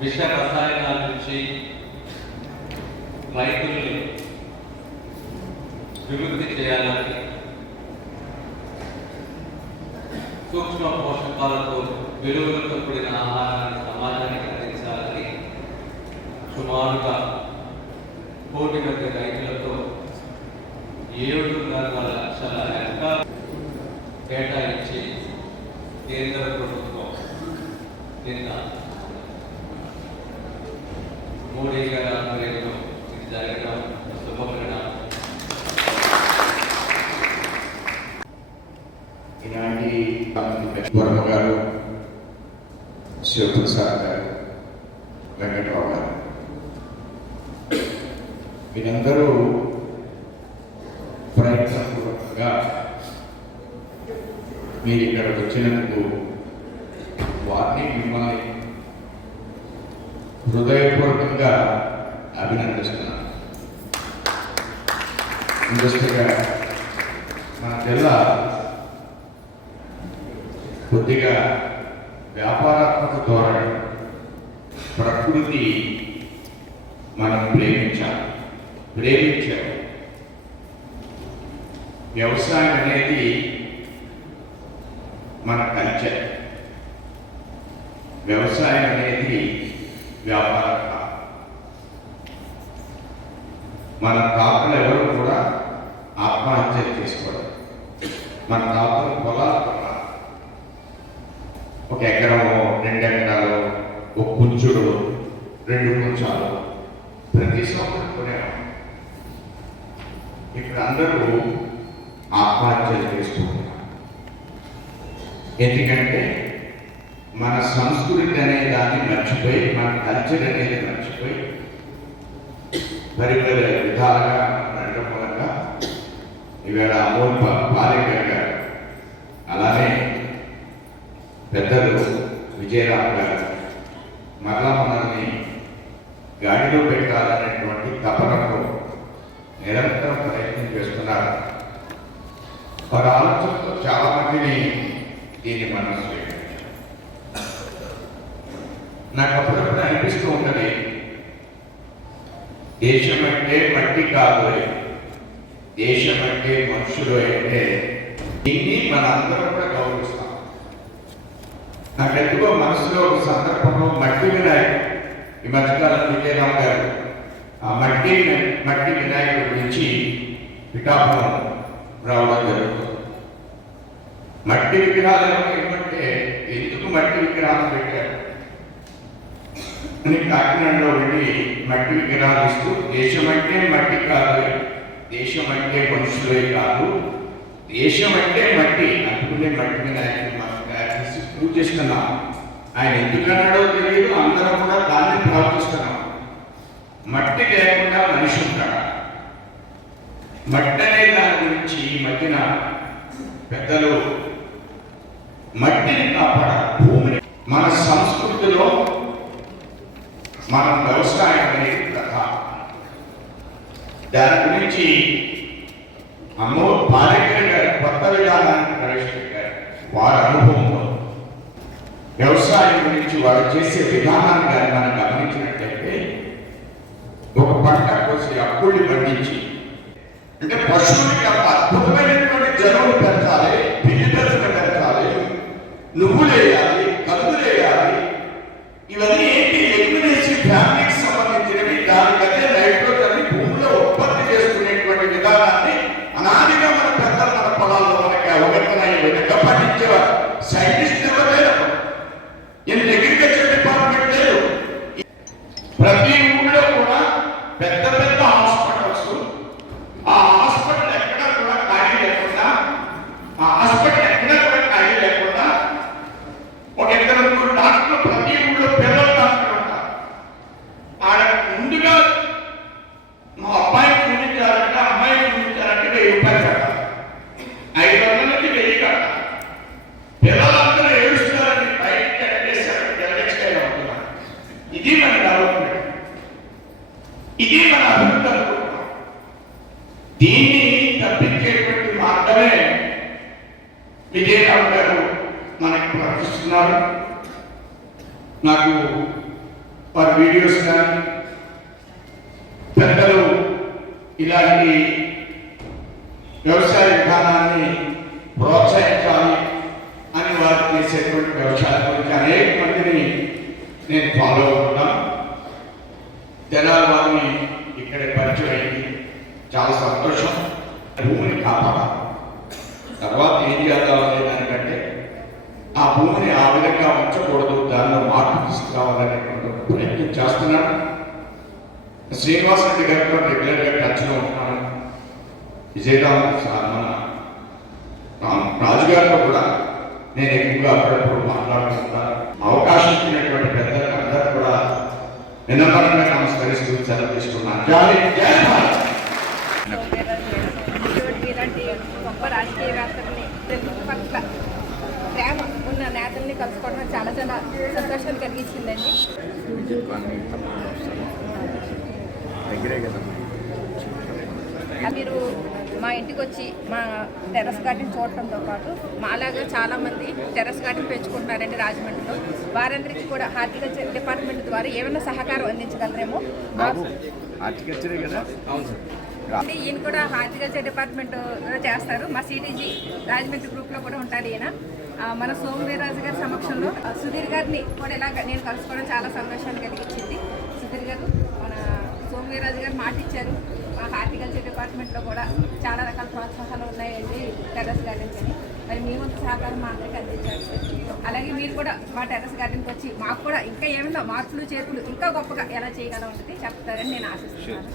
విష రసాయనాల నుంచి రైతుల్ని విముక్తి చేయాలని సూక్ష్మ పోషకాలతో విలువలతో కూడిన ఆహారాన్ని సమాజానికి అందించాలని సుమారుగా కోటి మంది రైతులతో ఏడున్నర లక్షల హెక్టార్ కేటాయించి కేంద్ర ప్రభుత్వం నిన్న శివప్రసాద్ గారు వెంకటరావు గారు వీరందరూ ప్రయత్నపూర్వకంగా మీరు ఇక్కడికి వచ్చినందుకు వారిని మిమ్మల్ని హృదయపూర్వకంగా అభినందిస్తున్నాను ఇండస్ట్రీగా మన జిల్లా కొద్దిగా వ్యాపారాత్మక ధోరణి ప్రకృతి మనం ప్రేమించాలి. ప్రేమించాలి. వ్యవసాయం అనేది మన కల్చర్ వ్యవసాయం అనేది వ్యాపారం మన కాపులు ఎవరు కూడా ఆత్మహత్యలు చేసుకోవడం మన కాపులు పొలాలు ఒక ఎకరము రెండు ఎకరాలు ఒక కుంచుడు రెండు కుంచాలు ప్రతి సంవత్సరం కొనేవారు ఇప్పుడు అందరూ ఆత్మహత్యలు చేసుకుంటున్నారు. ఎందుకంటే మన సంస్కృతి అనే దాన్ని మర్చిపోయి మన కల్చర్ అనేది మర్చిపోయి పరిపరి విధాలుగా నడక మూలంగా పెద్దలు విజయరామ్ గారు మరలా మనల్ని గాడిలో పెట్టాలనేటువంటి తపనకు నిరంతరం ప్రయత్నం చేస్తున్నారు. వారి ఆలోచనతో చాలా మందిని దీన్ని మనం నాకు అప్పుడప్పుడు అనిపిస్తూ ఉంటుంది దేశం అంటే మట్టి కాదు దేశం అంటే మనుషులు అంటే దీన్ని మనందరం కూడా గౌరవిస్తాం. నాకు ఎందుకో మనసులో ఒక సందర్భంలో మట్టి వినాయకుడు ఈ మధ్యకాలం విజయరామ్ గారు ఆ మట్టి మట్టి వినాయకుడి గురించి పిఠాపురం రావడం జరుగుతుంది. మట్టి విగ్రహాలు ఏమంటే ఎందుకు మట్టి విగ్రహాలు పెట్టారు? అని కాకినాడలో వెళ్ళి మట్టి విగ్రహాలు ఇస్తూ దేశం అంటే మట్టి కాదు దేశం అంటే మనుషులే కాదు దేశం అంటే మట్టి అనుకునే మట్టి వినాయకుడు పూజ చేసుకున్నాం. చేసి పూజిస్తున్నాం ఆయన ఎందుకన్నాడో తెలియదు అందరం కూడా దాన్ని ప్రవర్తిస్తున్నాం మట్టి లేకుండా మనిషి ఉంటాడు? మట్టి అనే దాని గురించి ఈ మధ్యన పెద్దలు మట్టిని కాపాడాలి. భూమిని మన సంస్కృతిలో మనం వ్యవసాయం అనే కథ. దాని గురించి అమ్మో పాలెక్కర్ గారు కొత్త విధానాన్ని ప్రవేశపెట్టారు. వారి అనుభవం వ్యవసాయం గురించి వారు చేసే విధానాన్ని కానీ మనం గమనించినట్లయితే ఒక పంట కోసి అప్పుల్ని పండించి అంటే పశువులకి అంత అద్భుతమైనటువంటి జనులు పెంచాలి పిల్లి పెంచడం పెంచాలి నువ్వులేయాలి. ప్రతి ఊళ్ళో కూడా పెద్ద పెద్ద ఇది మన అభివృద్ధి అనుకుంటున్నాం దీన్ని తప్పించేటువంటి మార్గమే విజయరావు గారు మనకి ప్రకటిస్తున్నారు. నాకు వారి వీడియోస్ కానీ పెద్దలు ఇలాంటి వ్యవసాయ విధానాన్ని ప్రోత్సహించాలి అని వారు చేసేటువంటి వ్యవసాయం గురించి అనేక మందిని నేను ఫాలో అవుతున్నాను జనాలు వారిని ఇక్కడ పరిచయం అయింది చాలా సంతోషం భూమిని కాపాడాలి తర్వాత ఏం చేద్దామనే దానికంటే ఆ భూమిని ఆ విధంగా ఉంచకూడదు దానిలో మార్పు తీసుకురావాలనేటువంటి ప్రయత్నం చేస్తున్నాను శ్రీనివాస్ రెడ్డి గారితో రెగ్యులర్గా టచ్లో ఉన్నాను విజయరామ్ సార్ మన రాజుగారితో కూడా నేను ఎక్కువగా అప్పుడప్పుడు మాట్లాడుకుంటాను అవకాశం ఇచ్చినటువంటి పెద్దలకు అందరూ కూడా వినమ్రంగా నమస్కరిస్తూ సెలవు తీసుకున్నాను. రాజకీయవేత్తల్ని తెలుగు పట్ల ప్రేమ ఉన్న నేతల్ని కలుసుకోవడం చాలా చాలా సంతోషాన్ని కలిగించిందండి. మీరు. మా ఇంటికి వచ్చి మా టెర్రస్ గార్డెన్ చూడటంతో పాటు మాలాగా చాలామంది టెర్రస్ గార్డెన్ పెంచుకుంటున్నారండి రాజమండ్రిలో. వారందరికీ కూడా హార్టికల్చర్ డిపార్ట్మెంట్ ద్వారా ఏమైనా సహకారం అందించగలరేమో? హార్టికల్చరే కదా? అంటే ఈయన కూడా హార్టికల్చర్ డిపార్ట్మెంట్ చేస్తారు. మా సిటీజీ రాజమండ్రి గ్రూప్లో కూడా ఉంటారు ఈయన. మన సోమవీరాజు గారి సమక్షంలో సుధీర్ గారిని కూడా ఇలా నేను కలుసుకోవడం చాలా సంతోషాన్ని కలిగించింది. సుధీర్ గారు మన సోమవీరాజు గారు మాట ఇచ్చారు. మా హార్టికల్చర్ డిపార్ట్మెంట్లో కూడా చాలా రకాల ప్రోత్సాహాలు ఉన్నాయండి టెర్రస్ గార్డెన్స్ అని మరి మీ వంతు సహకారం మా అందరికీ అందించారు. అలాగే మీరు కూడా మా టెర్రస్ గార్డెన్కి వచ్చి మాకు కూడా ఇంకా ఏమైనా మార్పులు చేర్పులు ఇంకా గొప్పగా ఎలా చేయగలం అనేది చెప్తారని నేను ఆశిస్తున్నాను.